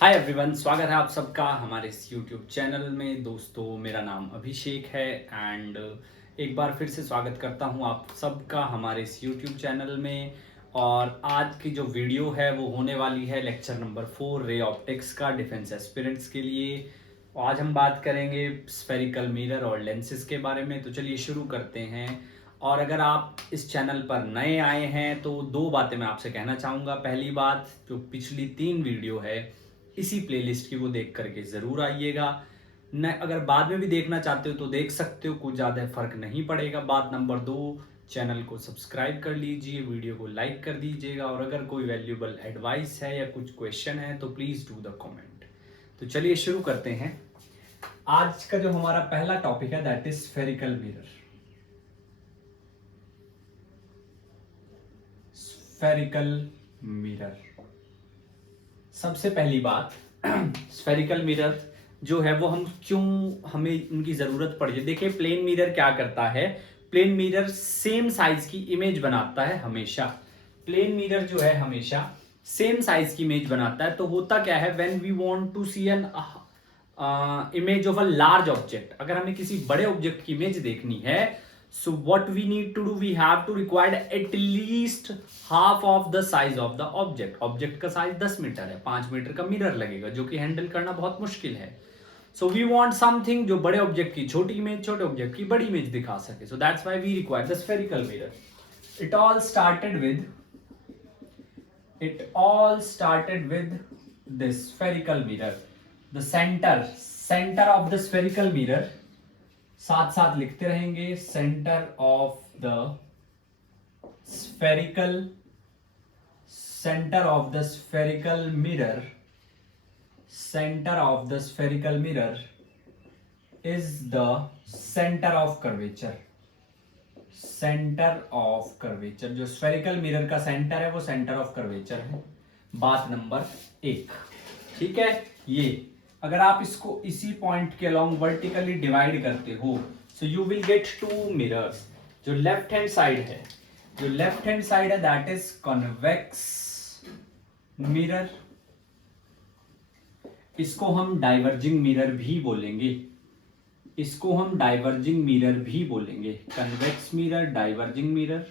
Hi everyone, स्वागत है आप सबका हमारे इस यूट्यूब चैनल में। दोस्तों, मेरा नाम अभिषेक है एंड एक बार फिर से स्वागत करता हूं आप सबका हमारे इस यूट्यूब चैनल में। और आज की जो वीडियो है वो होने वाली है लेक्चर नंबर 4 रे ऑप्टिक्स का डिफेंस एस्पिरेंट्स के लिए। आज हम बात करेंगे स्फेरिकल मिरर और लेंसेज के बारे में। तो चलिए शुरू करते हैं। और अगर आप इस चैनल पर नए आए हैं तो दो बातें मैं आपसे कहना चाहूँगा। पहली बात, जो पिछली 3 वीडियो है इसी प्लेलिस्ट की वो देख करके ज़रूर आइएगा। न अगर बाद में भी देखना चाहते हो तो देख सकते हो, कुछ ज़्यादा फर्क नहीं पड़ेगा। बात नंबर 2, चैनल को सब्सक्राइब कर लीजिए, वीडियो को लाइक कर दीजिएगा और अगर कोई वैल्यूएबल एडवाइस है या कुछ क्वेश्चन है तो प्लीज़ डू द कमेंट। तो चलिए शुरू करते हैं। आज का जो हमारा पहला टॉपिक है that is spherical mirror. Spherical mirror, सबसे पहली बात स्फेरिकल मिरर जो है वो हमें उनकी जरूरत पड़ी है। देखिए, प्लेन मिरर क्या करता है, प्लेन मिरर सेम साइज की इमेज बनाता है हमेशा। प्लेन मिरर जो है हमेशा सेम साइज की इमेज बनाता है। तो होता क्या है, when we want to see an image of a large object, अगर हमें किसी बड़े ऑब्जेक्ट की इमेज देखनी है, so what we need to do, we have to require at least half of the size of the object. Object का size 10 metre है, 5 metre का मिरर लगेगा जो कि हैंडल करना बहुत मुश्किल है। सो वी वांट समथिंग जो बड़े ऑब्जेक्ट की छोटी इमेज, छोटे ऑब्जेक्ट की बड़ी इमेज दिखा सके। So that's why we require the spherical mirror. It all started with this spherical mirror. The center of the spherical mirror, साथ साथ लिखते रहेंगे, centre of the spherical mirror, centre of the spherical mirror is the centre of curvature. Centre of curvature, जो spherical mirror का centre है वो centre of curvature है। बात नंबर 1, ठीक है। ये अगर आप इसको इसी पॉइंट के अलोंग वर्टिकली डिवाइड करते हो, so you will get 2 mirrors. जो लेफ्ट हैंड साइड है दैट इज कॉन्वेक्स मिरर। इसको हम डाइवर्जिंग मिरर भी बोलेंगे, कन्वेक्स मिरर, डाइवर्जिंग मिरर।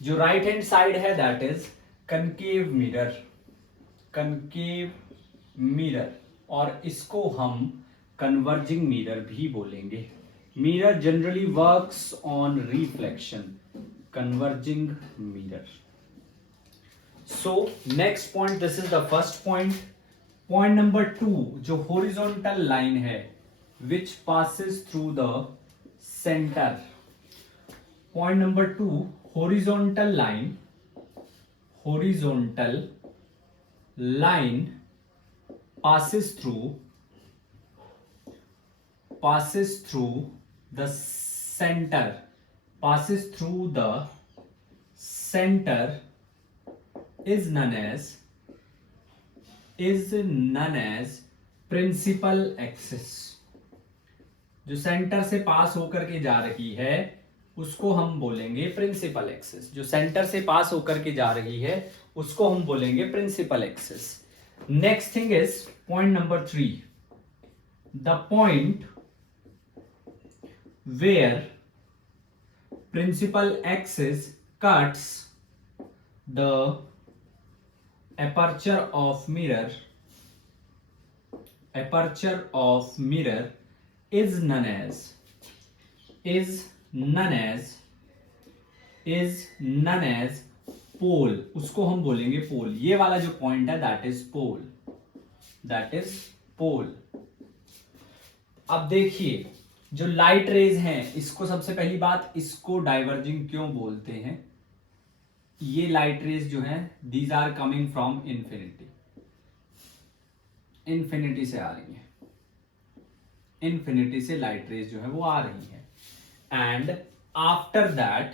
जो राइट हैंड साइड है दैट इज कनकेव मिरर और इसको हम कन्वर्जिंग मिरर भी बोलेंगे। Mirror generally works on reflection, converging mirror. So next point, this is the first point. Point number 2, जो हॉरिजॉन्टल लाइन है which passes through the centre. Point number 2, horizontal line passes through the center is known as principal axis। जो centre से पास होकर के जा रही है उसको हम बोलेंगे प्रिंसिपल एक्सिस। जो सेंटर से पास होकर के जा रही है उसको हम बोलेंगे principal axis. Next thing is point number 3, the point where principal axis cuts the aperture of mirror is known as पोल। उसको हम बोलेंगे पोल। ये वाला जो पॉइंट है दैट इज पोल। अब देखिए, जो लाइट रेज हैं इसको, सबसे पहली बात, इसको डाइवर्जिंग क्यों बोलते हैं। ये लाइट रेज जो हैं these are coming from infinity से आ रही है। इन्फिनिटी से लाइट रेज जो है वो आ रही है एंड आफ्टर दैट,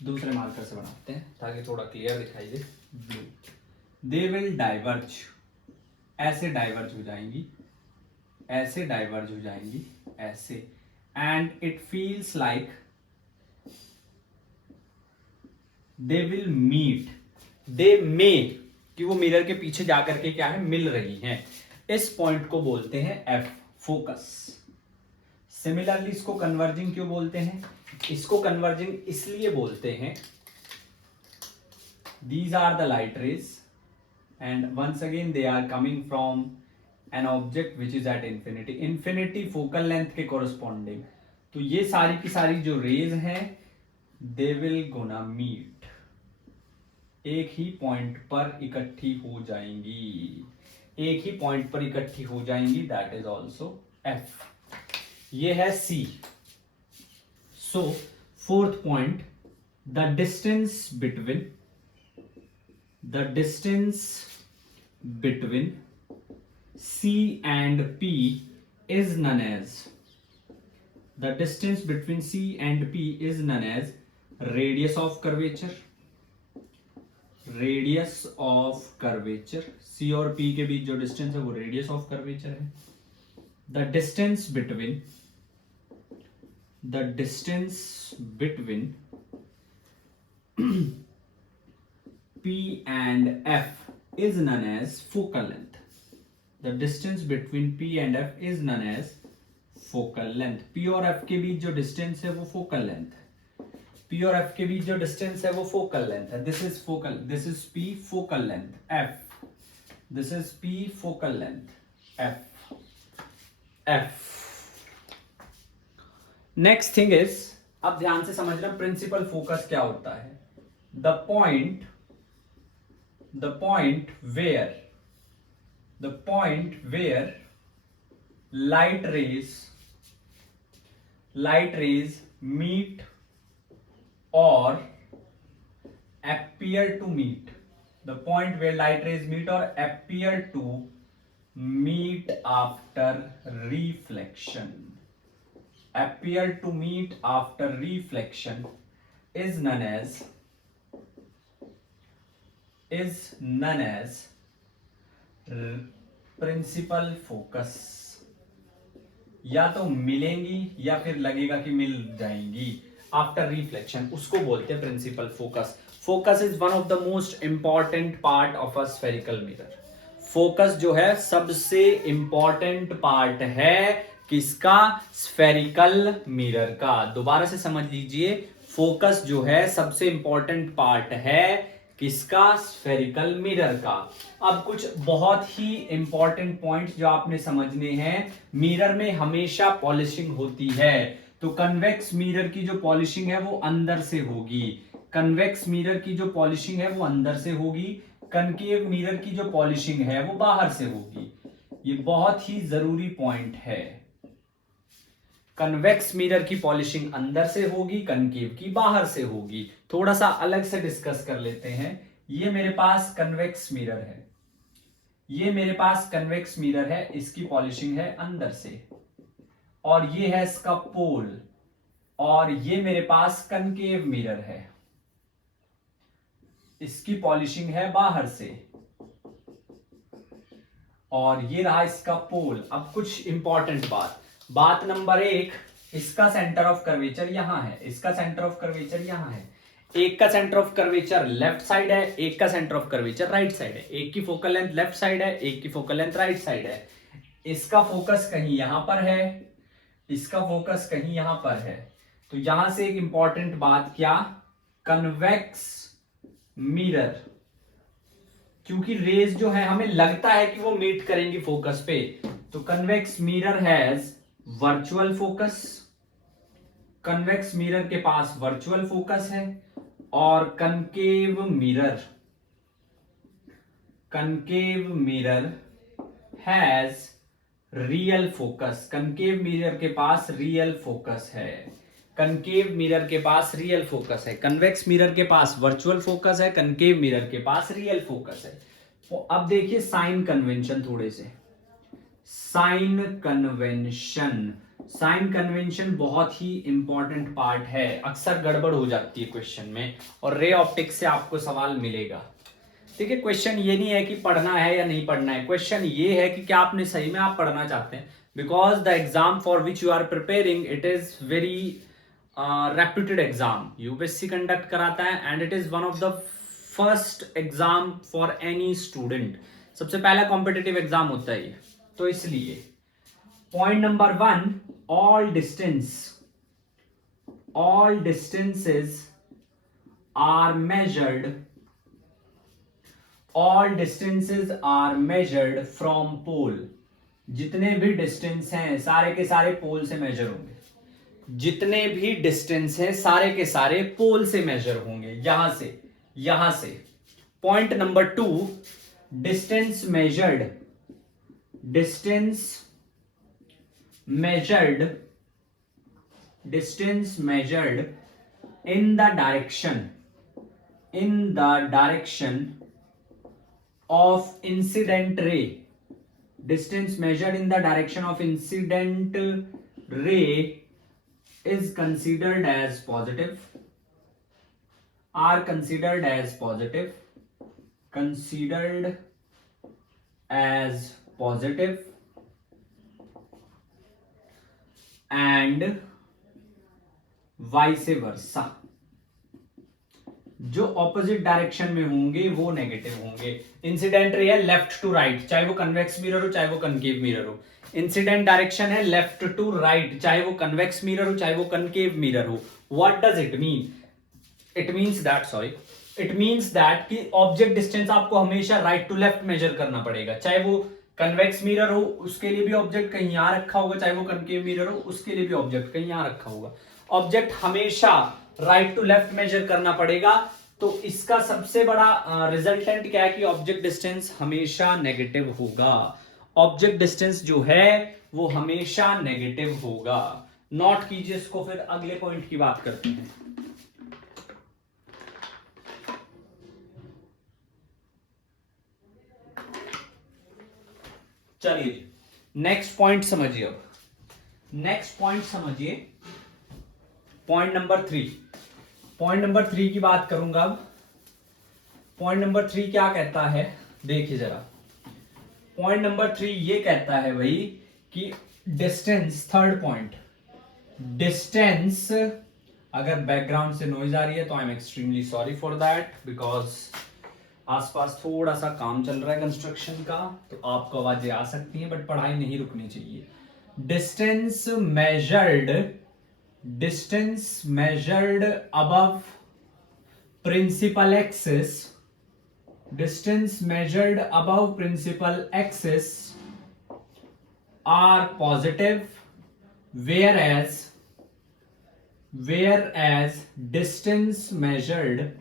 दूसरे मार्कर से बनाते हैं ताकि थोड़ा क्लियर दिखाई दे। ब्लू, दे विल डाइवर्ज, ऐसे डाइवर्ज हो जाएंगी, ऐसे and it feels like they will meet, they may, कि वो मिरर के पीछे जाकर के क्या है, मिल रही हैं। इस पॉइंट को बोलते हैं एफ, फोकस। सिमिलरली इसको कन्वर्जिंग क्यों बोलते हैं? इसको कन्वर्जिंग इसलिए बोलते हैं, these are the light rays and once again they are coming from an object which is at infinity focal length के corresponding। तो ये सारी की सारी जो रेज हैं they will gonna meet, एक ही पॉइंट पर इकट्ठी हो जाएंगी, एक ही पॉइंट पर इकट्ठी हो जाएंगी, दैट इज ऑल्सो एफ। ये है C. So fourth point, the distance between C and P is known as, the distance between C and P is known as radius of curvature। Radius of curvature, C और P के बीच जो distance है वो radius of curvature है। The distance between P and F is known as focal length। The distance between P and F is known as focal length। P और F के बीच जो distance है वो फोकल लेंथ है। P और F के बीच जो डिस्टेंस है वो फोकल लेंथ है। This is focal, this is P focal length F, this is P focal length F। Next thing is, अब ध्यान से समझना प्रिंसिपल फोकस क्या होता है। The point where light rays meet or appear to meet, the point where light rays meet or appear to meet after reflection, is known as principal focus. या तो मिलेंगी या फिर लगेगा कि मिल जाएंगी आफ्टर रिफ्लेक्शन, उसको बोलते हैं principal focus. Focus is one of the most important part of a spherical mirror. Focus जो है सबसे इंपॉर्टेंट पार्ट है किसका? स्फेरिकल मिरर का। दोबारा से समझ लीजिए, फोकस जो है सबसे इंपॉर्टेंट पार्ट है किसका? स्फेरिकल मिरर का। अब कुछ बहुत ही इंपॉर्टेंट पॉइंट्स जो आपने समझने हैं। मिरर में हमेशा पॉलिशिंग होती है, तो कन्वेक्स मिरर की जो पॉलिशिंग है वो अंदर से होगी, कन्वेक्स मिरर की जो पॉलिशिंग है वो अंदर से होगी, कनकेव मिरर की जो पॉलिशिंग है वो बाहर से होगी। ये बहुत ही जरूरी पॉइंट है। कन्वेक्स मिरर की पॉलिशिंग अंदर से होगी, कनकेव की बाहर से होगी। थोड़ा सा अलग से डिस्कस कर लेते हैं। ये मेरे पास कन्वेक्स मिरर है, ये मेरे पास कन्वेक्स मिरर है, इसकी पॉलिशिंग है अंदर से, और ये है इसका पोल, और ये मेरे पास कनकेव मिरर है, इसकी पॉलिशिंग है बाहर से, और ये रहा इसका पोल। अब कुछ इंपॉर्टेंट बात नंबर 1, इसका सेंटर ऑफ कर्वेचर यहां है, इसका सेंटर ऑफ कर्वेचर यहां है। एक का centre of curvature left side है, एक का centre of curvature right side है। एक की फोकल लेंथ लेफ्ट साइड है, एक की फोकल लेंथ राइट साइड है। इसका फोकस कहीं यहां पर है, इसका फोकस कहीं यहां पर है। तो यहां से एक इंपॉर्टेंट बात क्या? कन्वेक्स मिरर, क्योंकि रेज जो है हमें लगता है कि वो मीट करेंगी फोकस पे, तो convex mirror has virtual focus. Convex mirror के पास वर्चुअल फोकस है, और concave mirror has real focus. Concave mirror के पास रियल फोकस है, कनकेव मिरर के पास रियल फोकस है। कन्वेक्स मिरर के पास वर्चुअल फोकस है, कनकेव मिरर के पास रियल फोकस है। तो अब देखिए साइन कन्वेंशन, थोड़े से साइन कन्वेंशन बहुत ही इंपॉर्टेंट पार्ट है, अक्सर गड़बड़ हो जाती है क्वेश्चन में, और रे ऑप्टिक्स से आपको सवाल मिलेगा। ठीक है, क्वेश्चन ये नहीं है कि पढ़ना है या नहीं पढ़ना है, क्वेश्चन ये है कि क्या आपने सही में आप पढ़ना चाहते हैं। Because the exam for which you are preparing, it is very reputed exam, UPSC conduct कराता है, and it is one of the first exam for any student, सबसे पहला कॉम्पिटिटिव एग्जाम होता है ये, तो इसलिए point number 1, all distances are measured from pole. जितने भी डिस्टेंस हैं सारे के सारे पोल से मेजर होंगे, जितने भी डिस्टेंस हैं सारे के सारे पोल से मेजर होंगे, यहां से। Point number 2, distance measured in the direction of incident ray, distance measured in the direction of incident ray is considered as positive, and vice versa। जो ऑपोजिट डायरेक्शन में होंगे वो नेगेटिव होंगे। इंसिडेंट रे है left to right, चाहे वो convex mirror हो चाहे वो कनकेव मिरर हो। इंसिडेंट डायरेक्शन है लेफ्ट टू राइट, चाहे वो कन्वेक्स मिरर हो चाहे वो कनकेव मिरर हो। What does it mean? It means that कि ऑब्जेक्ट डिस्टेंस आपको हमेशा राइट टू लेफ्ट मेजर करना पड़ेगा, चाहे वो कन्वेक्स मिरर हो उसके लिए भी ऑब्जेक्ट कहीं यहां रखा होगा, चाहे वो कनकेव मिरर हो उसके लिए भी ऑब्जेक्ट कहीं यहां रखा होगा। ऑब्जेक्ट हमेशा राइट टू लेफ्ट मेजर करना पड़ेगा। तो इसका सबसे बड़ा रिजल्टेंट क्या है कि ऑब्जेक्ट डिस्टेंस हमेशा नेगेटिव होगा। ऑब्जेक्ट डिस्टेंस जो है वो हमेशा नेगेटिव होगा। नोट कीजिए इसको, फिर अगले पॉइंट की बात करते हैं। चलिए नेक्स्ट पॉइंट समझिए। अब नेक्स्ट पॉइंट समझिए, पॉइंट नंबर 3 की बात करूंगा। अब पॉइंट नंबर 3 क्या कहता है देखिए जरा। पॉइंट नंबर 3 ये कहता है भाई कि डिस्टेंस, थर्ड पॉइंट, डिस्टेंस, अगर बैकग्राउंड से नॉइज आ रही है तो I am extremely sorry for that, because आसपास थोड़ा सा काम चल रहा है कंस्ट्रक्शन का, तो आपको आवाजें आ सकती हैं, बट पढ़ाई नहीं रुकनी चाहिए। Distance measured above principal axis are positive, whereas distance measured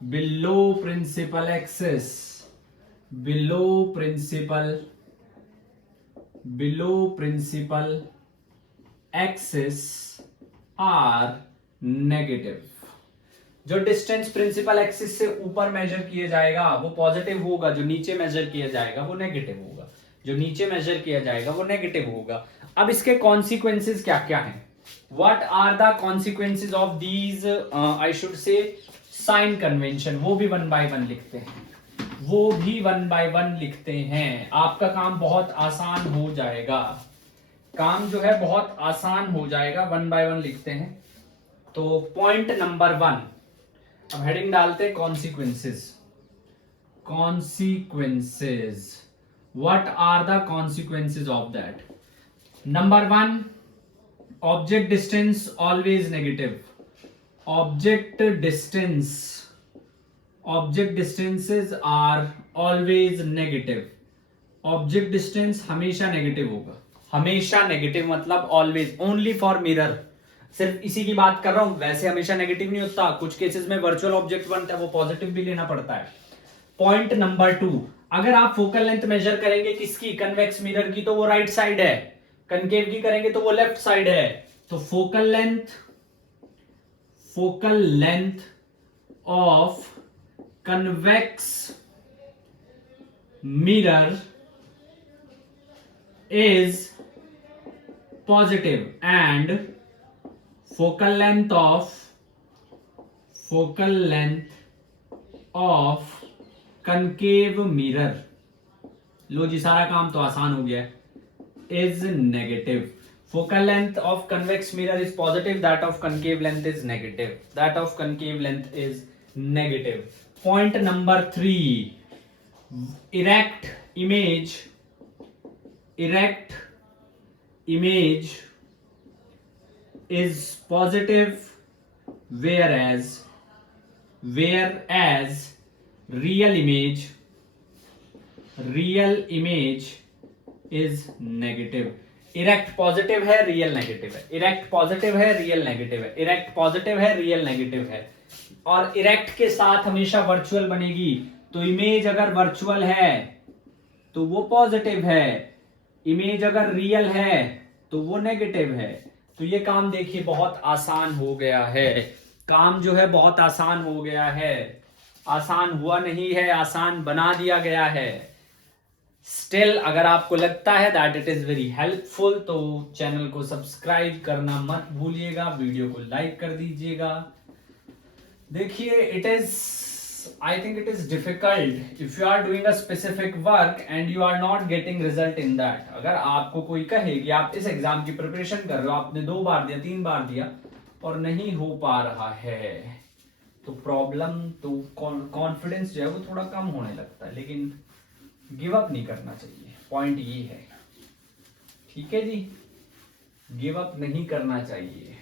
below principal axis are negative। जो डिस्टेंस प्रिंसिपल एक्सिस से ऊपर मेजर किया जाएगा वो पॉजिटिव होगा, जो नीचे मेजर किया जाएगा वो नेगेटिव होगा। अब इसके कॉन्सिक्वेंसेस क्या क्या हैं? What are the consequences of these, I should say sign convention, वो भी वन बाय वन लिखते हैं। आपका काम बहुत आसान हो जाएगा, काम जो है बहुत आसान हो जाएगा, वन बाय वन लिखते हैं। तो पॉइंट नंबर 1, अब हेडिंग डालते हैं consequences. What are the consequences of that? Number 1, object distance always negative. Object distances are always negative. Object distance हमेशा नेगेटिव होगा। हमेशा नेगेटिव मतलब ऑलवेज, ओनली फॉर मिरर, सिर्फ इसी की बात कर रहा हूं। वैसे हमेशा नेगेटिव नहीं होता, कुछ केसेस में वर्चुअल ऑब्जेक्ट बनता है वो पॉजिटिव भी लेना पड़ता है। पॉइंट नंबर 2, अगर आप फोकल लेंथ मेजर करेंगे किसकी, कन्वेक्स मिरर की, तो वो राइट साइड है, कनकेव की करेंगे तो वो लेफ्ट साइड है। तो focal length of convex mirror is positive and focal length of concave mirror, लो जी सारा काम तो आसान हो गया, is negative। Focal length of convex mirror is positive, that of concave length is negative. That of concave length is negative. Point number 3. Erect image is positive, whereas real image is negative. Erect positive है, real negative है, erect positive है, real negative है, erect positive है, real negative है। और erect के साथ हमेशा वर्चुअल बनेगी, तो इमेज अगर वर्चुअल है तो वो पॉजिटिव है, इमेज अगर रियल है तो वो नेगेटिव है। तो ये काम देखिए बहुत आसान हो गया है, काम जो है बहुत आसान हो गया है, आसान हुआ नहीं है, आसान बना दिया गया है। स्टिल अगर आपको लगता है that it is very helpful तो चैनल को सब्सक्राइब करना मत भूलिएगा, वीडियो को लाइक कर दीजिएगा। देखिए it is I think it is difficult if you are doing a specific work and you are not getting result in that. अगर आपको कोई कहे कि आप इस एग्जाम की प्रिपरेशन कर रहे हो, आपने 2 बार दिया 3 बार दिया और नहीं हो पा रहा है, तो प्रॉब्लम तो कॉन्फिडेंस जो है वो थोड़ा कम होने लगता है, लेकिन गिव अप नहीं करना चाहिए, पॉइंट ये है। ठीक है जी, गिव अप नहीं करना चाहिए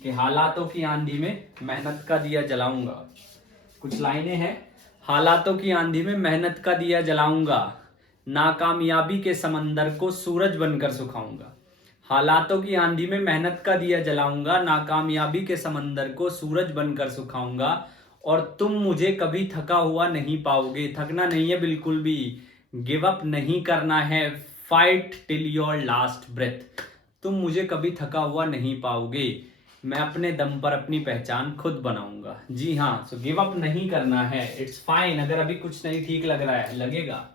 कि हालातों की आंधी में मेहनत का दिया जलाऊंगा। कुछ लाइनें हैं, हालातों की आंधी में मेहनत का दिया जलाऊंगा, नाकामयाबी के समंदर को सूरज बनकर सुखाऊंगा। हालातों की आंधी में मेहनत का दिया जलाऊंगा, नाकामयाबी के समंदर को सूरज बनकर सुखाऊंगा, और तुम मुझे कभी थका हुआ नहीं पाओगे। थकना नहीं है बिल्कुल भी, गिव अप नहीं करना है, fight till your last breath. तुम मुझे कभी थका हुआ नहीं पाओगे, मैं अपने दम पर अपनी पहचान खुद बनाऊंगा। जी हाँ, सो गिव अप नहीं करना है, इट्स फाइन। अगर अभी कुछ नहीं ठीक लग रहा है, लगेगा,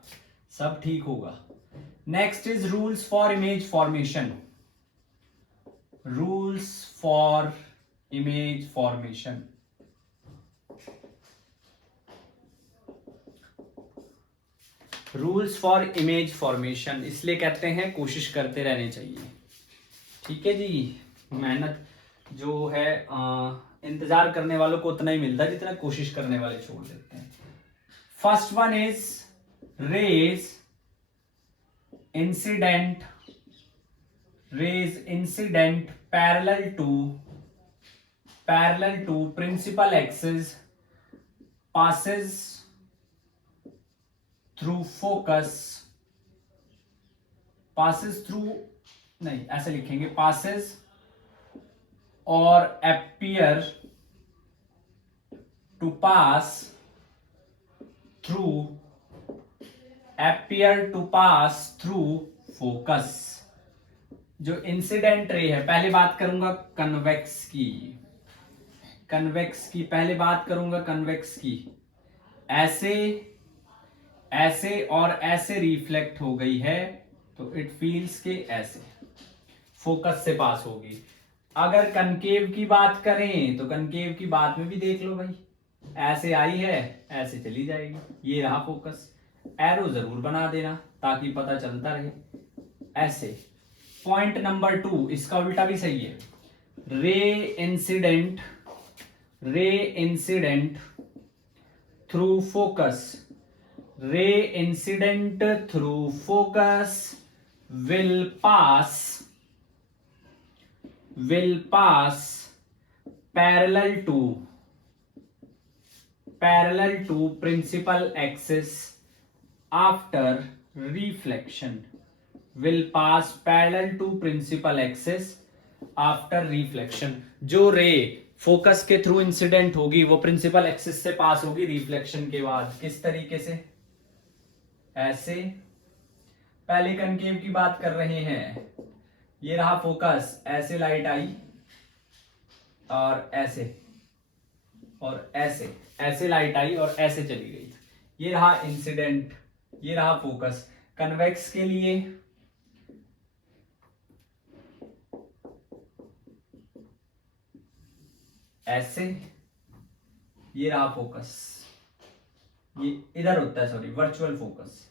सब ठीक होगा। Next is rules for image formation. Rules for image formation. Rules for image formation इसलिए कहते हैं कोशिश करते रहने चाहिए। ठीक है जी, मेहनत जो है इंतजार करने वालों को उतना ही मिलता है जितना कोशिश करने वाले छोड़ देते हैं। First one is rays incident parallel to principal axis passes through focus, passes through नहीं ऐसे लिखेंगे, passes और appear to pass through focus। जो इंसिडेंट रे है, पहले बात करूंगा कन्वेक्स की, पहले बात करूंगा कन्वेक्स की। ऐसे और ऐसे रिफ्लेक्ट हो गई है तो इट फील्स के ऐसे फोकस से पास होगी। अगर कनकेव की बात करें तो कनकेव की बात में भी देख लो भाई, ऐसे आई है ऐसे चली जाएगी। ये रहा फोकस, एरो जरूर बना देना ताकि पता चलता रहे ऐसे। पॉइंट नंबर 2, इसका उल्टा भी सही है। रे incident through focus will pass parallel to principal axis after reflection। will pass parallel to principal axis after reflection। जो रे फोकस के थ्रू इंसिडेंट होगी वो प्रिंसिपल एक्सिस से पास होगी रिफ्लेक्शन के बाद। किस तरीके से? ऐसे। पहले कनकेव की बात कर रहे हैं, ये रहा फोकस, ऐसे लाइट आई और ऐसे ऐसे लाइट आई और ऐसे चली गई। ये रहा इंसिडेंट, ये रहा फोकस। कन्वेक्स के लिए ऐसे, ये रहा फोकस, ये इधर होता है, सॉरी वर्चुअल फोकस।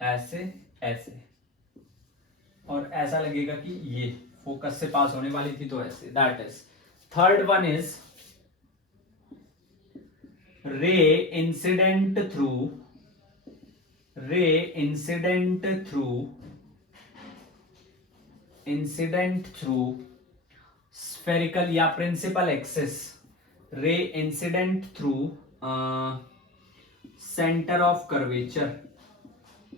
ऐसे ऐसे, और ऐसा लगेगा कि ये फोकस से पास होने वाली थी तो ऐसे, that is. Third one is ray incident through, ray incident through spherical या principal axis, ray incident through centre of curvature,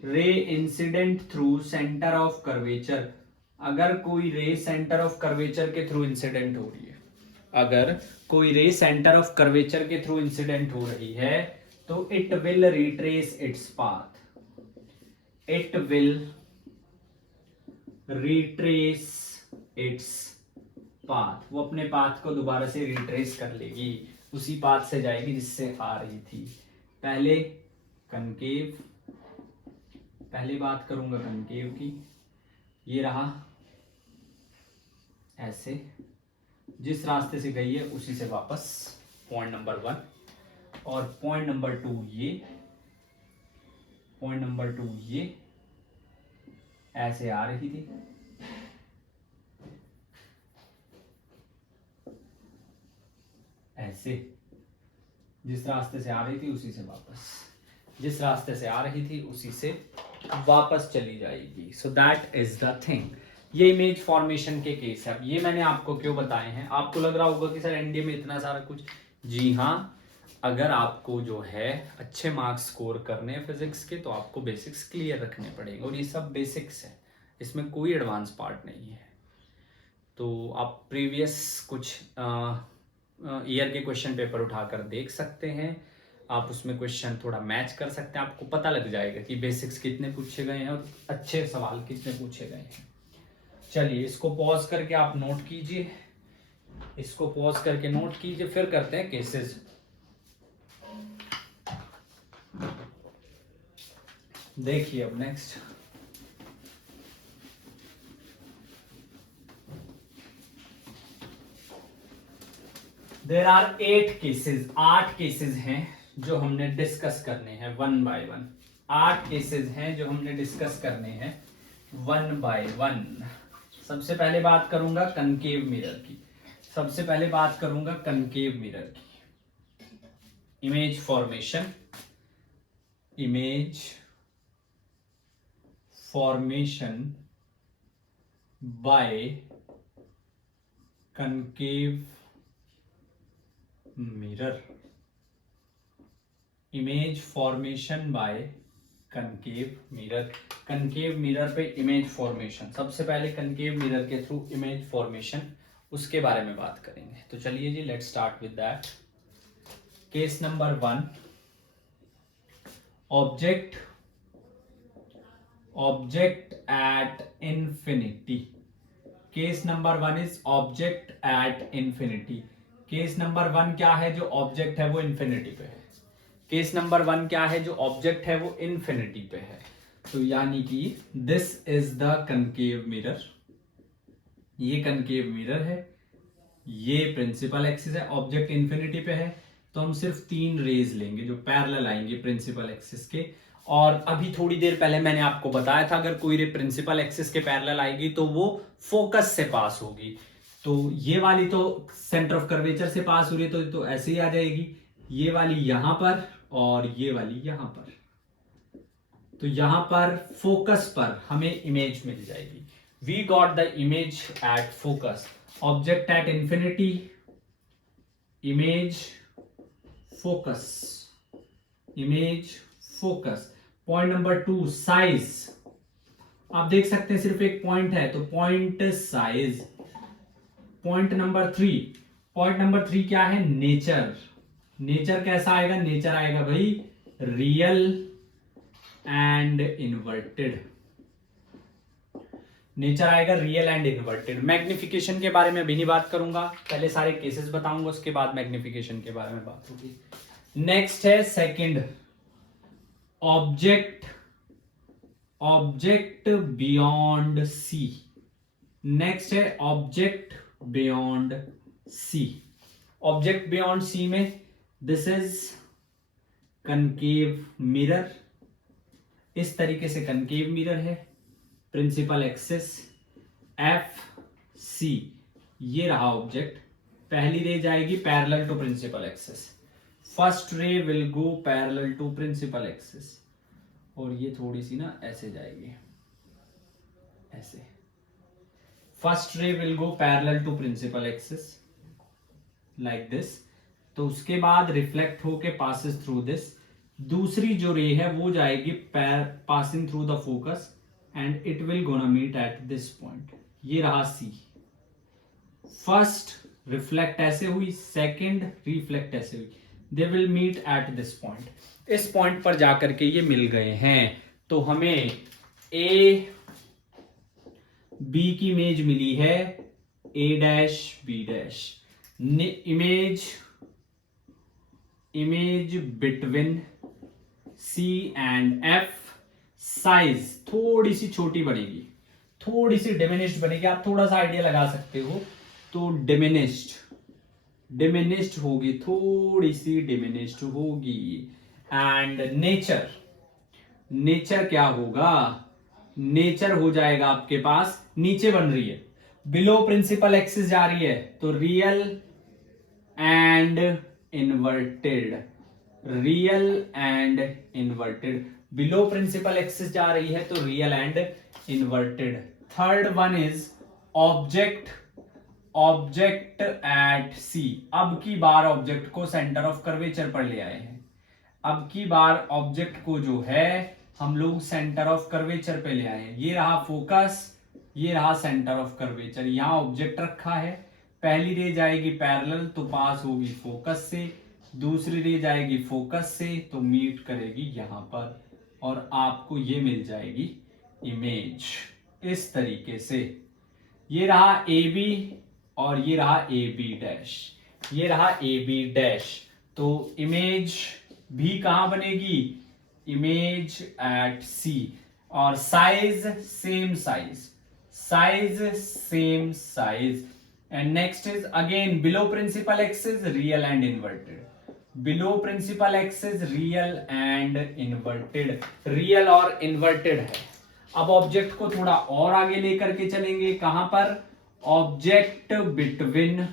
ray incident through centre of curvature. अगर कोई रे सेंटर ऑफ कर्वेचर के थ्रू इंसिडेंट हो रही है, अगर कोई ray centre of curvature के थ्रू इंसिडेंट हो रही है तो it will retrace its path, it will retrace its path, वो अपने पाथ को दोबारा से रिट्रेस कर लेगी, उसी पाथ से जाएगी जिससे आ रही थी। पहले कनकेव, पहले बात करूंगा कनकेव की, ये रहा ऐसे, जिस रास्ते से गई है उसी से वापस, पॉइंट नंबर 1। और पॉइंट नंबर 2 ये, पॉइंट नंबर 2 ये ऐसे आ रही थी, ऐसे, जिस रास्ते से आ रही थी उसी से वापस, जिस रास्ते से आ रही थी उसी से वापस चली जाएगी। सो दैट इज द थिंग। ये इमेज फॉर्मेशन के केस है। अब ये मैंने आपको क्यों बताए हैं, आपको लग रहा होगा कि सर एनडीए में इतना सारा कुछ, जी हाँ, अगर आपको जो है अच्छे मार्क्स स्कोर करने हैं फिजिक्स के तो आपको बेसिक्स क्लियर रखने पड़ेंगे, और ये सब बेसिक्स है, इसमें कोई एडवांस पार्ट नहीं है। तो आप प्रीवियस कुछ ईयर के क्वेश्चन पेपर उठाकर देख सकते हैं, आप उसमें क्वेश्चन थोड़ा मैच कर सकते हैं, आपको पता लग जाएगा कि बेसिक्स कितने पूछे गए हैं और अच्छे सवाल कितने पूछे गए हैं। चलिए इसको पॉज करके आप नोट कीजिए, इसको पॉज करके नोट कीजिए, फिर करते हैं केसेस। देखिए अब next, there are 8 cases, 8 cases हैं जो हमने डिस्कस करने हैं 1 बाय 1। 8 केसेस हैं जो हमने डिस्कस करने हैं 1 बाय 1। सबसे पहले बात करूंगा कनकेव मिरर की, सबसे पहले बात करूंगा कनकेव मिरर की। Image formation, image formation by concave mirror, image formation by concave mirror. Concave mirror पे इमेज फॉर्मेशन, सबसे पहले कनकेव मिरर के थ्रू इमेज फॉर्मेशन, उसके बारे में बात करेंगे। तो चलिए जी, let's start with that. Case number 1, object at infinity. Case number 1 is object at infinity. Case number 1 क्या है, जो ऑब्जेक्ट है वो इंफिनिटी पे है। केस नंबर 1 क्या है, जो ऑब्जेक्ट है वो इंफिनिटी पे है। तो यानी कि this is the concave mirror, ये कनकेव मिरर है, ये प्रिंसिपल एक्सिस है, ऑब्जेक्ट इंफिनिटी पे है, तो हम सिर्फ 3 रेज लेंगे जो पैरेलल आएंगे प्रिंसिपल एक्सिस के। और अभी थोड़ी देर पहले मैंने आपको बताया था अगर कोई रे प्रिंसिपल एक्सिस के पैरेलल आएगी तो वो फोकस से पास होगी। तो ये वाली तो सेंटर ऑफ कर्वेचर से पास हो रही है तो ऐसे ही आ जाएगी, ये वाली यहां पर और ये वाली यहां पर। तो यहां पर फोकस पर हमें इमेज मिल जाएगी। We got the image at focus, object at infinity, image focus, image focus. Point number 2, size. आप देख सकते हैं सिर्फ एक पॉइंट है तो point size. Point number 3, point number 3 क्या है, नेचर। नेचर कैसा आएगा, नेचर आएगा भाई रियल एंड इन्वर्टेड, नेचर आएगा रियल एंड इन्वर्टेड। मैग्निफिकेशन के बारे में अभी नहीं बात करूंगा, पहले सारे केसेस बताऊंगा, उसके बाद मैग्निफिकेशन के बारे में बात होगी। नेक्स्ट है second, object beyond C. Next है object beyond C. Object beyond C में दिस इज कनकेव मिरर, इस तरीके से कनकेव मिरर है, प्रिंसिपल एक्सिस एफ सी, ये रहा ऑब्जेक्ट। पहली रे जाएगी parallel to principal axis, first ray will go parallel to principal axis, और ये थोड़ी सी ना ऐसे जाएगी, ऐसे। First ray will go parallel to principal axis like this. तो उसके बाद रिफ्लेक्ट होके पासिस थ्रू दिस। दूसरी जो रे है वो जाएगी passing through the focus and it will gonna meet at this point. ये रहा सी। फर्स्ट रिफ्लेक्ट ऐसे हुई, सेकंड रिफ्लेक्ट ऐसे हुई, they will meet at this point. इस पॉइंट पर जाकर के ये मिल गए हैं। तो हमें ए बी की इमेज मिली है, A dash B dash. Image between C and F. Size थोड़ी सी छोटी बनेगी, थोड़ी सी डिमिनिश्ड बनेगी। आप थोड़ा सा आइडिया लगा सकते हो। तो डिमिनिश्ड होगी, थोड़ी सी डिमिनिश्ड होगी। एंड नेचर क्या होगा? नेचर हो जाएगा आपके पास, नीचे बन रही है, बिलो प्रिंसिपल एक्सिस जा रही है तो real and inverted, real and inverted. Below principal axis जा रही है तो real and inverted. Third one is object at C. अब की बार ऑब्जेक्ट को सेंटर ऑफ कर्वेचर पर ले आए हैं। अब की बार ऑब्जेक्ट को जो है हम लोग सेंटर ऑफ कर्वेचर पे ले आए हैं। ये रहा फोकस, ये रहा सेंटर ऑफ कर्वेचर। यहां ऑब्जेक्ट रखा है, पहली रे जाएगी पैरेलल तो पास होगी फोकस से, दूसरी रे जाएगी फोकस से तो मीट करेगी यहां पर, और आपको ये मिल जाएगी इमेज इस तरीके से। ये रहा ए बी और ये रहा ए बी डैश, ये रहा ए बी डैश। तो इमेज भी कहां बनेगी? Image at C. और size same size. And next is again below principal axis real and inverted, below principal axis real and inverted. Real और इन्वर्टेड है। अब ऑब्जेक्ट को थोड़ा और आगे लेकर के चलेंगे, कहां पर? Object between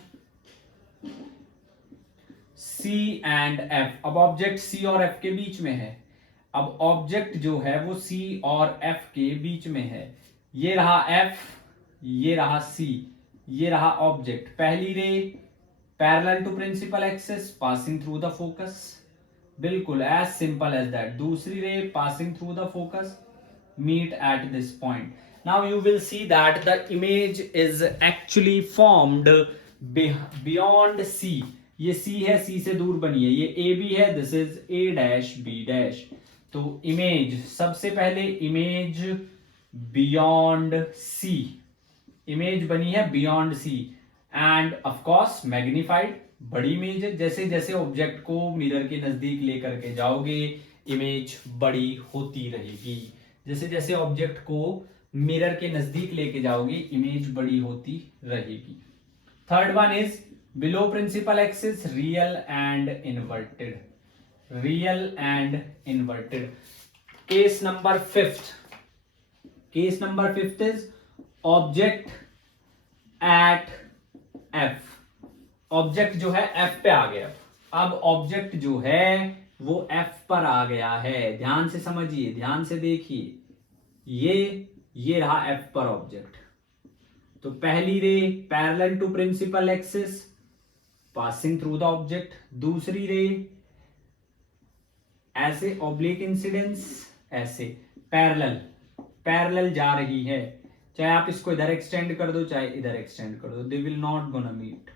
C and F. अब ऑब्जेक्ट सी और एफ के बीच में है। अब ऑब्जेक्ट जो है वो सी और एफ के बीच में है। ये रहा एफ, ये रहा सी, ये रहा ऑब्जेक्ट। पहली ray parallel to principal axis passing through the focus, बिल्कुल एज सिंपल एज दैट। दूसरी ray passing through the focus, meet at this point. Now you will see that the image is actually formed beyond C. ये C है, C से दूर बनी है। ये A B है, this is A dash B dash. तो image, सबसे पहले इमेज beyond C, इमेज बनी है beyond C and of course magnified, बड़ी इमेज है। जैसे जैसे ऑब्जेक्ट को मिरर के नजदीक लेकर के जाओगे इमेज बड़ी होती रहेगी। जैसे जैसे ऑब्जेक्ट को मिरर के नजदीक लेके जाओगे इमेज बड़ी होती रहेगी। Third one is below principal axis real and inverted, real and inverted. Case number fifth is object at F. Object जो है एफ पे आ गया। अब ऑब्जेक्ट जो है वो एफ पर आ गया है। ध्यान से समझिए, ध्यान से देखिए, ये रहा एफ पर ऑब्जेक्ट। तो पहली ray parallel to principal axis passing through the object, दूसरी रे ऐसे ऑब्लिक इंसिडेंस, ऐसे पैरेलल जा रही है। चाहे आप इसको इधर एक्सटेंड कर दो चाहे इधर एक्सटेंड कर दो, they will not gonna meet,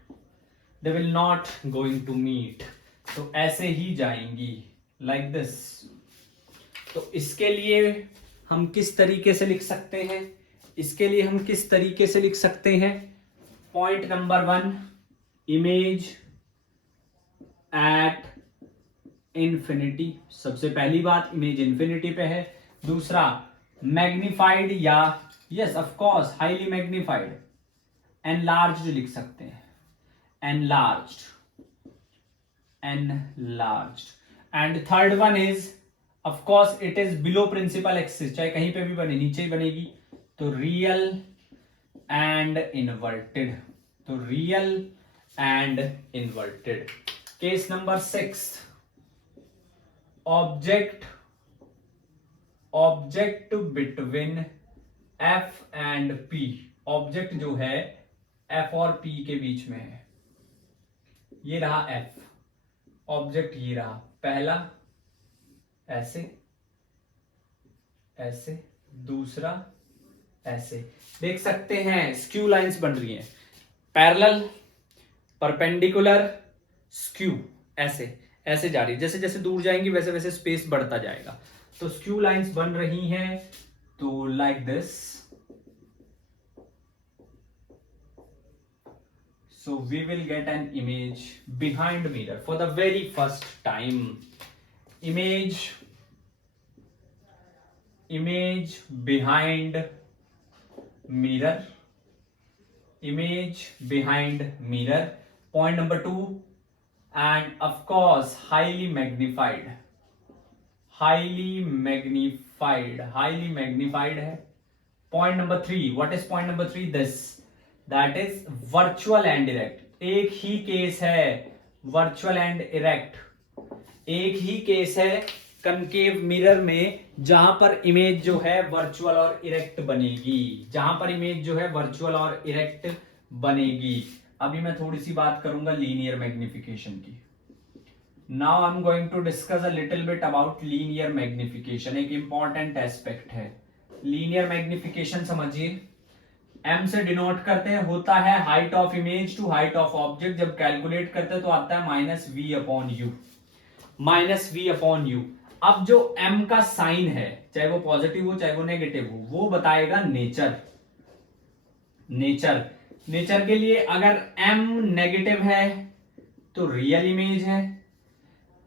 they will not going to meet. तो ऐसे ही जाएंगी लाइक दिस। तो इसके लिए हम किस तरीके से लिख सकते हैं? Point number 1, image at infinity. सबसे पहली बात, इमेज इंफिनिटी पे है। दूसरा मैग्निफाइड या yes of course highly magnified, enlarged लिख सकते हैं, enlarged. And third one is of course it is below principal axis, चाहे कहीं पे भी बने, नीचे ही बनेगी। तो रियल एंड इनवर्टेड, तो real and inverted. Case number 6, object between F and P. Object जो है एफ और पी के बीच में है। ये रहा एफ, ऑब्जेक्ट ये रहा पहला, ऐसे ऐसे, दूसरा ऐसे। देख सकते हैं स्क्यू लाइंस बन रही हैं, पैरेलल, परपेंडिकुलर, स्क्यू, ऐसे ऐसे जा रही है। जैसे जैसे दूर जाएंगी वैसे वैसे स्पेस बढ़ता जाएगा। तो स्क्यू लाइंस बन रही हैं, तो like this. So we will get an image behind mirror for the very first time. Image behind mirror. Image behind mirror. Point number 2, and of course highly magnified. Highly magnified है. Point number 3. What is point number 3? This. That is virtual and erect. एक ही case है virtual and erect, एक ही case है concave mirror में जहां पर image जो है वर्चुअल और इरेक्ट बनेगी, जहां पर इमेज जो है वर्चुअल और इरेक्ट बनेगी। अभी मैं थोड़ी सी बात करूंगा लीनियर मैग्निफिकेशन की। Now I am going to discuss a little bit about linear magnification. एक इंपॉर्टेंट एस्पेक्ट है लीनियर मैग्निफिकेशन, समझिए। एम से डिनोट करते हैं, होता है height of image to height of object. जब कैलकुलेट करते हैं तो आता है -v/u, -v/u। अब जो m का साइन है, चाहे वो पॉजिटिव हो चाहे वो नेगेटिव हो, वो बताएगा नेचर। नेचर के लिए अगर m नेगेटिव है तो रियल इमेज है,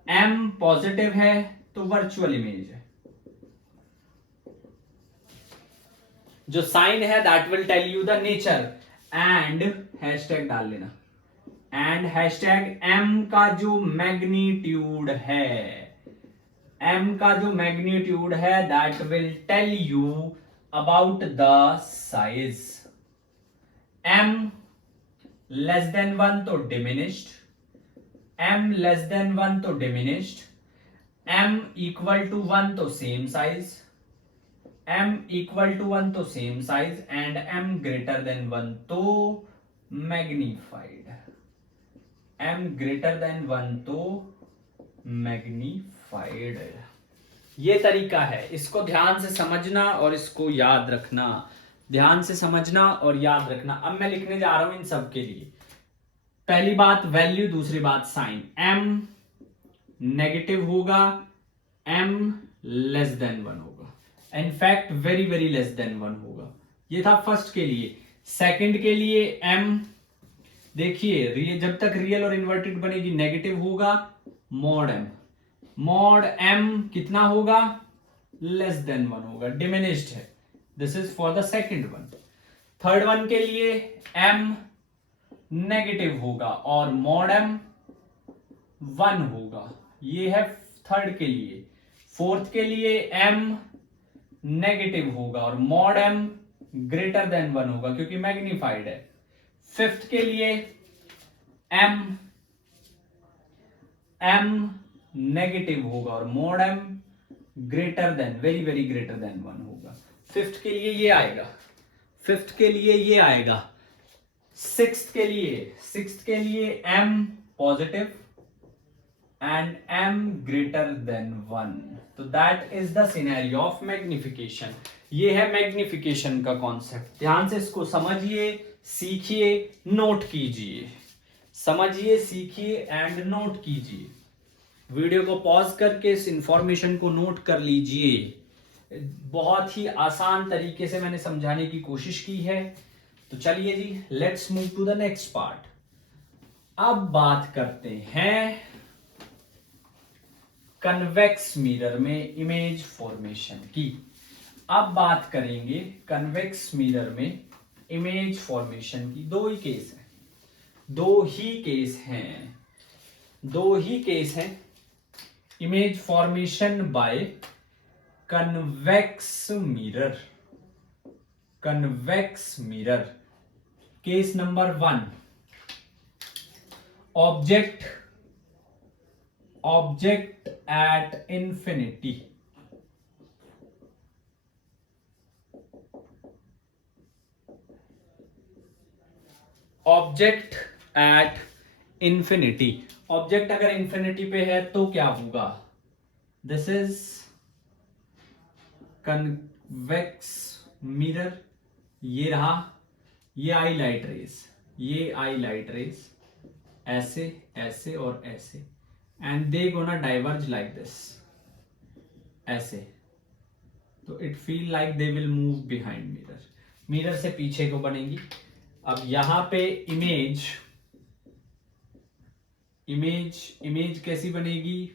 m पॉजिटिव है तो वर्चुअल इमेज है। जो साइन है that will tell you the nature. And hashtag डाल लेना, एंड हैशटैग m का जो मैग्नीट्यूड है, m का जो मैग्नीट्यूड है that will tell you about the size. m less than 1 तो डिमिनिश्ड, m लेस देन 1 तो डिमिनिश्ड, m इक्वल टू 1 तो same size, m equal to 1 तो same size, and m greater than 1 तो magnified, m greater than 1 तो magnified. ये तरीका है, इसको ध्यान से समझना और इसको याद रखना, ध्यान से समझना और याद रखना। अब मैं लिखने जा रहा हूं इन सब के लिए। पहली बात वैल्यू, दूसरी बात साइन। m नेगेटिव होगा, m लेस देन 1 होगा, in fact very very less than 1 होगा। ये था फर्स्ट के लिए। सेकंड के लिए m, देखिए जब तक रियल और इन्वर्टेड बनेगी नेगेटिव होगा, मॉड m कितना होगा, लेस देन 1 होगा, डिमिनिश्ड है। This is for the second one. Third one के लिए m नेगेटिव होगा और मॉड m 1 होगा, ये है थर्ड के लिए। फोर्थ के लिए m नेगेटिव होगा और मॉड m ग्रेटर देन 1 होगा क्योंकि मैग्नीफाइड है। फिफ्थ के लिए m नेगेटिव होगा और mod m greater then, very very greater than 1 होगा। फिफ्थ के लिए ये आएगा, फिफ्थ के लिए ये आएगा। सिक्स्थ के लिए m positive and m greater than 1, तो that is the scenario of magnification। ये है मैग्निफिकेशन का कॉन्सेप्ट। ध्यान से इसको समझिए, सीखिए, नोट कीजिए, समझिए, सीखिए एंड नोट कीजिए। वीडियो को पॉज करके इस इंफॉर्मेशन को नोट कर लीजिए। बहुत ही आसान तरीके से मैंने समझाने की कोशिश की है। तो चलिए जी, let's move to the next part. अब बात करते हैं कन्वेक्स मिरर में इमेज फॉर्मेशन की। अब बात करेंगे कन्वेक्स मिरर में इमेज फॉर्मेशन की। दो ही केस हैं। image formation by convex mirror. Convex mirror. Case number 1, object at infinity. Object at infinity. Object अगर इंफिनिटी पे है तो क्या होगा? This is convex mirror. ये रहा, ये आई लाइट रेज, ये आई लाइट रेज ऐसे ऐसे और ऐसे, and they gonna diverge like this ऐसे. तो it feel like they will move behind mirror. Mirror से पीछे को बनेगी. अब यहां पे इमेज कैसी बनेगी?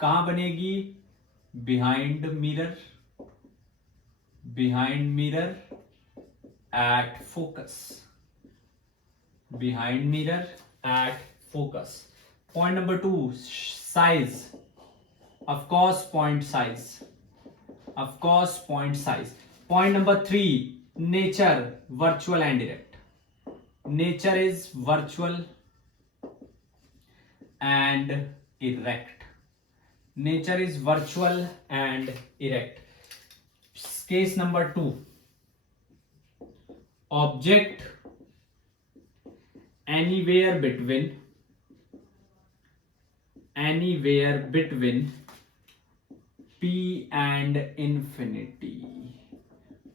कहां बनेगी? Behind mirror at focus. Behind mirror at focus. Point number 2, size. Of course point size. Point number 3, nature, virtual and direct. Nature is virtual and erect. Nature is virtual and erect. Case number 2, object anywhere between P and infinity.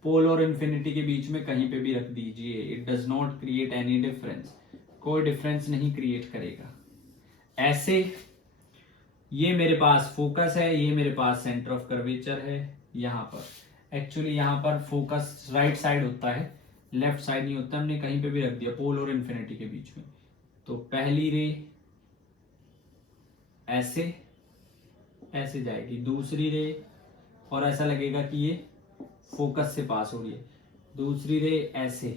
पोल और infinity के बीच में कहीं पे भी रख दीजिए. It does not create any difference. कोई difference नहीं क्रिएट करेगा. ऐसे ये मेरे पास फोकस है, ये मेरे पास सेंटर ऑफ कर्वेचर है. यहां पर एक्चुअली यहां पर फोकस राइट साइड होता है, लेफ्ट साइड नहीं होता. हमने कहीं पे भी रख दिया पोल और इन्फिनिटी के बीच में. तो पहली रे ऐसे जाएगी, दूसरी रे और ऐसा लगेगा कि ये फोकस से पास हो रही है. दूसरी रे ऐसे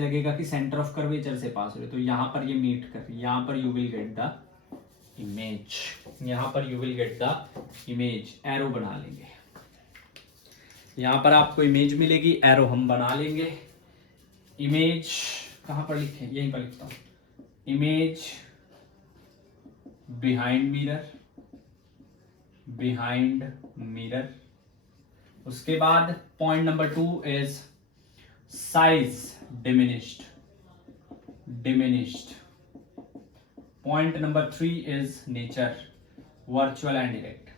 लगेगा कि सेंटर ऑफ कर्वेचर से पास हो रही है. तो यहां पर ये मीट कर रही है. यहां पर you will get the image. Arrow बना लेंगे. यहां पर आपको इमेज मिलेगी, एरो हम बना लेंगे. इमेज कहां पर लिखे? यहीं पर लिखता हूं. Image behind mirror. उसके बाद point number 2 is size diminished. Point number 3 is nature, virtual and direct.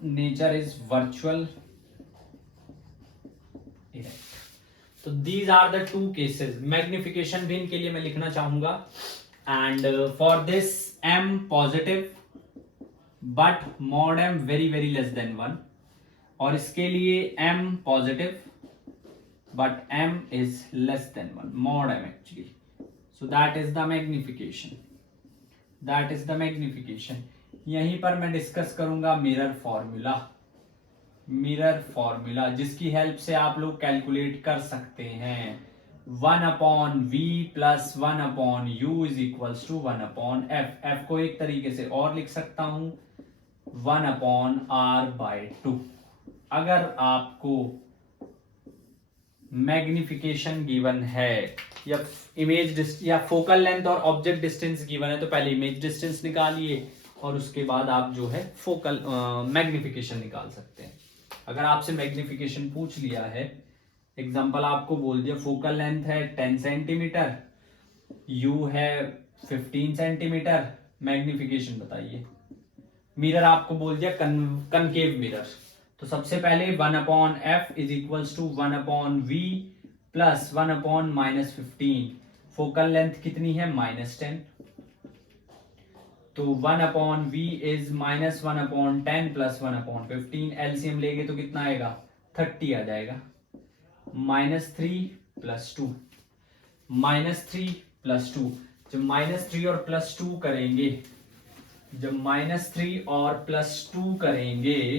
Nature is virtual direct. तो these are the 2 cases. Magnification भी इनके लिए मैं लिखना चाहूंगा. And for this m positive but mod m very very less than 1. और इसके लिए m positive but m is less than 1, mod m actually. So that is the magnification. यहीं पर मैं डिस्कस करूंगा मिरर फॉर्मूला जिसकी हेल्प से आप लोग कैलकुलेट कर सकते हैं. 1/v plus 1/u is equals to 1/f. f को एक तरीके से और लिख सकता हूं 1/r/2. अगर आपको मैग्निफिकेशन गिवन है या इमेज या फोकल लेंथ और ऑब्जेक्ट डिस्टेंस गिवन है तो पहले इमेज डिस्टेंस निकालिए और उसके बाद आप जो है फोकल मैग्निफिकेशन निकाल सकते हैं. अगर आपसे मैग्निफिकेशन पूछ लिया है, एग्जांपल आपको बोल दिया फोकल लेंथ है 10 सेंटीमीटर, यू है 15 सेंटीमीटर, मैग्निफिकेशन बताइए. मिरर आपको बोल दिया कनकेव मिरर, तो सबसे पहले 1/f is equals to 1/v plus 1/-15. Focal length कितनी है? -10. तो 1/v इज -1/10 प्लस 1/15. एलसीएम लेंगे तो कितना आएगा? 30 आ जाएगा. -3 प्लस 2. -3 प्लस 2. जब -3 और प्लस 2 करेंगे,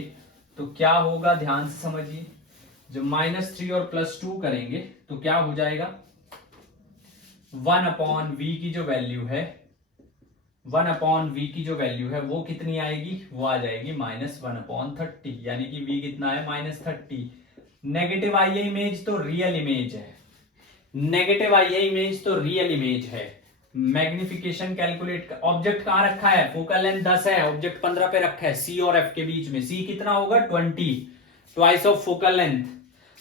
तो क्या होगा? ध्यान से समझिए. जब -3 और प्लस 2 करेंगे तो क्या हो जाएगा? 1/v की जो वैल्यू है 1/v की जो वैल्यू है वो कितनी आएगी, वो आ जाएगी -1/30, यानी कि v कितना है -30। नेगेटिव आई है इमेज तो रियल इमेज है, नेगेटिव आई है इमेज तो रियल इमेज है। मैग्निफिकेशन कैलकुलेट, ऑब्जेक्ट कहां रखा है, फोकल लेंथ 10 है, ऑब्जेक्ट 15 पे रखा है, सी और एफ के बीच में, सी कितना होगा 20, twice of focal length,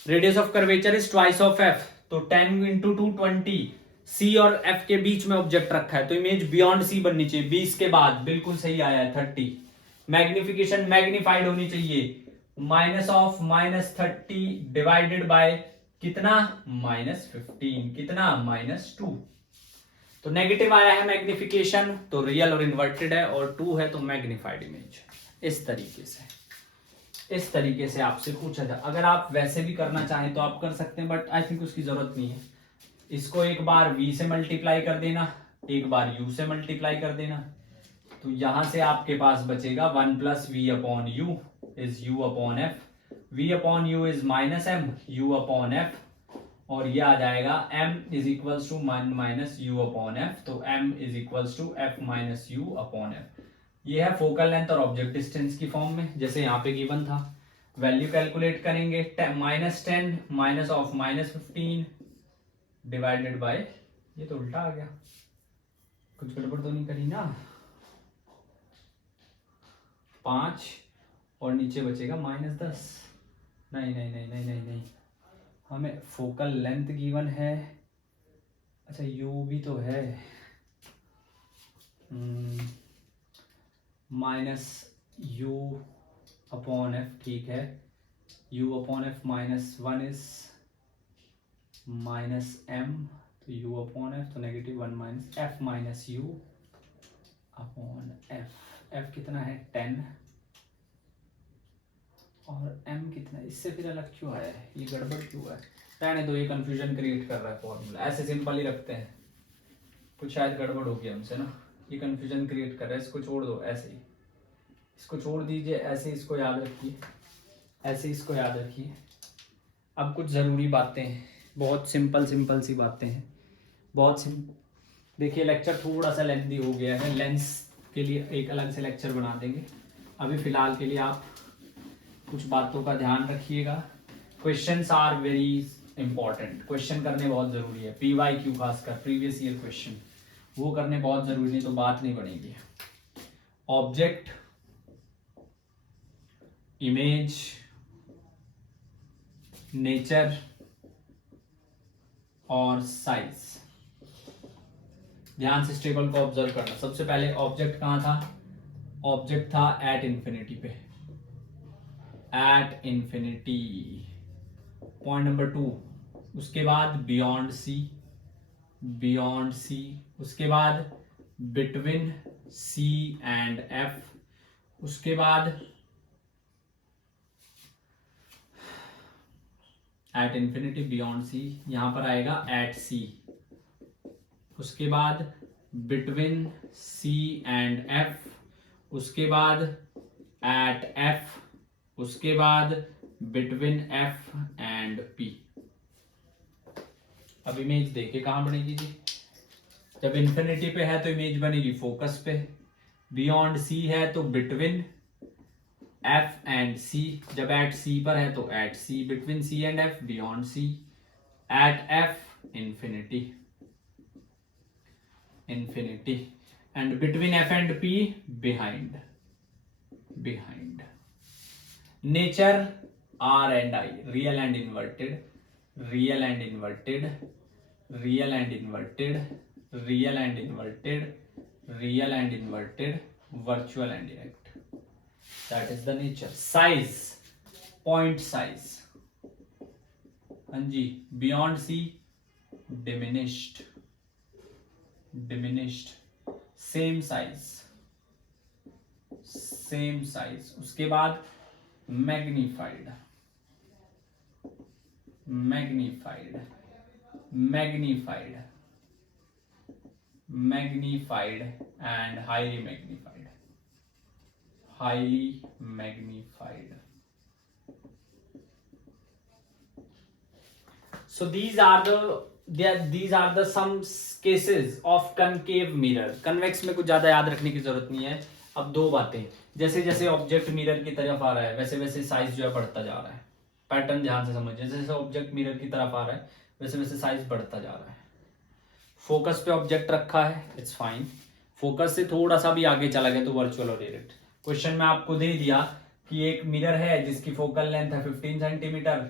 radius of curvature is twice of F, तो 10 इंटू 2 20, सी और एफ के बीच में ऑब्जेक्ट रखा है तो इमेज बियॉन्ड सी बननी चाहिए, 20 के बाद, बिल्कुल सही आया है 30। मैग्निफिकेशन मैग्निफाइड होनी चाहिए, -30 डिवाइडेड बाय कितना -15, कितना -2, तो नेगेटिव आया है मैग्निफिकेशन तो रियल और इन्वर्टेड है, और 2 है तो मैग्निफाइड इमेज। इस तरीके से आपसे पूछा था। अगर आप वैसे भी करना चाहें तो आप कर सकते हैं, बट आई थिंक उसकी जरूरत नहीं है। इसको एक बार v से मल्टीप्लाई कर देना, एक बार u से मल्टीप्लाई कर देना, तो यहां से आपके पास बचेगा 1 + v/u is u/f, v/u is -m, u/f, और ये आ जाएगा m is equals to 1 - u/f, तो m is equals to f - u/f। ये है फोकल लेंथ और ऑब्जेक्ट डिस्टेंस की फॉर्म में, जैसे यहाँ पे गिवन था। वैल्यू कैलकुलेट करेंगे, -10 -15 डिवाइडेड बाय, ये तो उल्टा आ गया, कुछ गड़बड़ तो नहीं करी ना, 5 और नीचे बचेगा -10, नहीं नहीं नहीं नहीं नहीं नहीं, हमें फोकल लेंथ गिवन है, अच्छा u भी तो है, -u/f, ठीक है, u/f -1 इज -m, तो u/f तो -1 f -u/f, f कितना है 10, और m कितना है, इससे फिर अलग क्यों आया है, ये गड़बड़ क्यों है, रहने दो, ये कंफ्यूजन क्रिएट कर रहा है फॉर्मूला, ऐसे सिंपल ही रखते हैं, कुछ शायद गड़बड़ हो गया हमसे ना, ये कंफ्यूजन क्रिएट कर रहा है, इसको छोड़ दो ऐसे ही, इसको छोड़ दीजिए ऐसे, इसको याद रखिए, ऐसे इसको याद रखिए। अब कुछ ज़रूरी बातें, बहुत सिंपल सी बातें हैं, बहुत देखिए लेक्चर थोड़ा सा लेंथी हो गया है, लेंस के लिए एक अलग से लेक्चर बना देंगे, अभी फ़िलहाल के लिए आप कुछ बातों का ध्यान रखिएगा। Questions are very important, question करने बहुत ज़रूरी है, PYQ खासकर प्रीवियस ईयर क्वेश्चन, वो करने बहुत ज़रूरी, नहीं तो बात नहीं बनेगी। ऑब्जेक्ट, इमेज, नेचर और साइज, ध्यान से इस टेबल को ऑब्जर्व करना। सबसे पहले ऑब्जेक्ट कहां था, ऑब्जेक्ट था एट इन्फिनिटी पे, एट इन्फिनिटी, पॉइंट नंबर 2, उसके बाद बियॉन्ड सी, बियॉन्ड सी, उसके बाद बिटवीन सी एंड एफ, उसके बाद एट इन्फिनिटी बियॉन्ड सी, यहां पर आएगा एट सी, उसके बाद बिटवीन सी एंड एफ, उसके बाद एट एफ, उसके बाद बिटवीन एफ एंड पी। अब इमेज देखे कहां बनेगी जी, जब इन्फिनिटी पे है तो इमेज बनेगी फोकस पे, बियॉन्ड सी है तो बिटवीन एफ एंड सी, जब एट सी पर है तो at C, between C and F, beyond C, at F infinity, infinity, and between F and P behind, behind. Nature R and I, real and inverted, real and inverted, real and inverted, real and inverted, real and inverted, virtual and direct, that is the nature। size, point size, हाँ जी, beyond C diminished, diminished, same size, same size, उसके बाद magnified, magnified, magnified, magnified and highly magnified, highly magnified। So these are the these are the some cases of concave mirror. Convex में कुछ ज्यादा याद रखने की जरूरत नहीं है. अब दो बातें, जैसे जैसे ऑब्जेक्ट मिरर की तरफ आ रहा है वैसे वैसे साइज जो है बढ़ता जा रहा है. पैटर्न ध्यान से समझिए, जैसे जैसे ऑब्जेक्ट मिरर की तरफ आ रहा है वैसे वैसे साइज बढ़ता जा रहा है. फोकस पे ऑब्जेक्ट रखा है, इट्स फाइन. फोकस से थोड़ा सा भी आगे चला गया तो वर्चुअल और डायरेक्ट. क्वेश्चन में आपको दे दिया कि एक मिरर है जिसकी फोकल लेंथ है 15 सेंटीमीटर,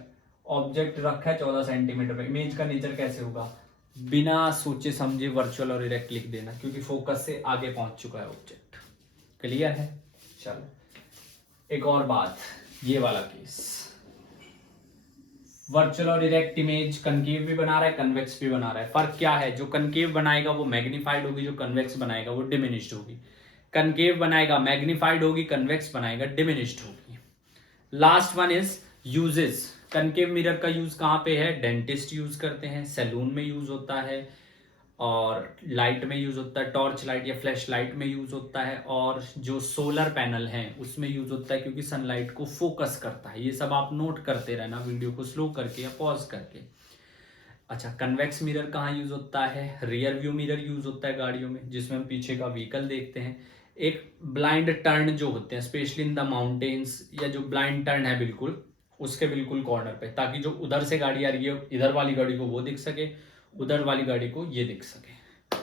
ऑब्जेक्ट रखा है 14 सेंटीमीटर पे. इमेज का नेचर कैसे होगा? बिना सोचे समझे वर्चुअल और डायरेक्ट लिख देना, क्योंकि फोकस से आगे पहुंच चुका है ऑब्जेक्ट. क्लियर है? चलो एक और बात, ये वाला केस वर्चुअल और डायरेक्ट इमेज कनकेव भी बना रहा है, कन्वेक्स भी बना रहा है. फर्क क्या है? जो कनकेव बनाएगा वो मैग्नीफाइड होगी, जो कन्वेक्स बनाएगा वो डिमिनिश्ड होगी. कनकेव बनाएगा मैग्नीफाइड होगी, कन्वेक्स बनाएगा डिमिनिश्ड होगी. Last one is uses. Concave mirror का यूज कहाँ पे है? डेंटिस्ट यूज करते हैं, सैलून में यूज होता है, और लाइट में यूज होता है, टॉर्च लाइट या फ्लैश लाइट में यूज होता है, और जो सोलर पैनल है उसमें यूज होता है, क्योंकि सनलाइट को फोकस करता है. ये सब आप नोट करते रहना वीडियो को स्लो करके या पॉज करके. अच्छा, कन्वेक्स मिरर कहाँ यूज होता है? रियर व्यू मिरर यूज होता है गाड़ियों में, जिसमें हम पीछे का व्हीकल देखते हैं. एक ब्लाइंड टर्न जो होते हैं स्पेशली इन द माउंटेन्स, या जो ब्लाइंड टर्न है बिल्कुल उसके बिल्कुल कॉर्नर पे, ताकि जो उधर से गाड़ी आ रही है इधर वाली गाड़ी को वो दिख सके, उधर वाली गाड़ी को ये दिख सके.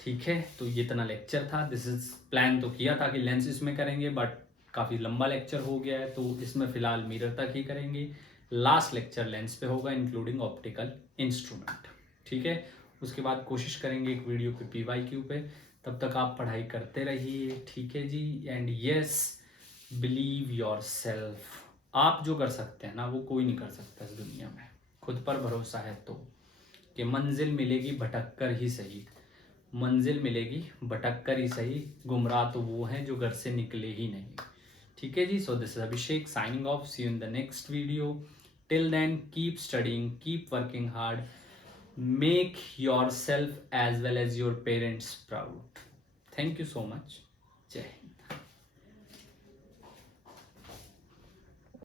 ठीक है, तो ये इतना लेक्चर था. दिस इज प्लान तो किया था कि लेंस इसमें करेंगे, बट काफ़ी लंबा लेक्चर हो गया है, तो इसमें फिलहाल मिरर तक ही करेंगे. लास्ट लेक्चर लेंस पे होगा, इंक्लूडिंग ऑप्टिकल इंस्ट्रूमेंट. ठीक है, उसके बाद कोशिश करेंगे एक वीडियो पे PYQ पे. तब तक आप पढ़ाई करते रहिए. ठीक है जी. And yes, believe yourself. आप जो कर सकते हैं ना वो कोई नहीं कर सकता इस दुनिया में. खुद पर भरोसा है तो, कि मंजिल मिलेगी भटक कर ही सही. मंजिल मिलेगी भटक कर ही सही. गुमराह तो वो हैं जो घर से निकले ही नहीं. ठीक है जी. So this is Abhishek signing off. See you in the next video. Till then keep studying, keep working hard, make yourself as well as your parents proud. Thank you so much. जय हिंद.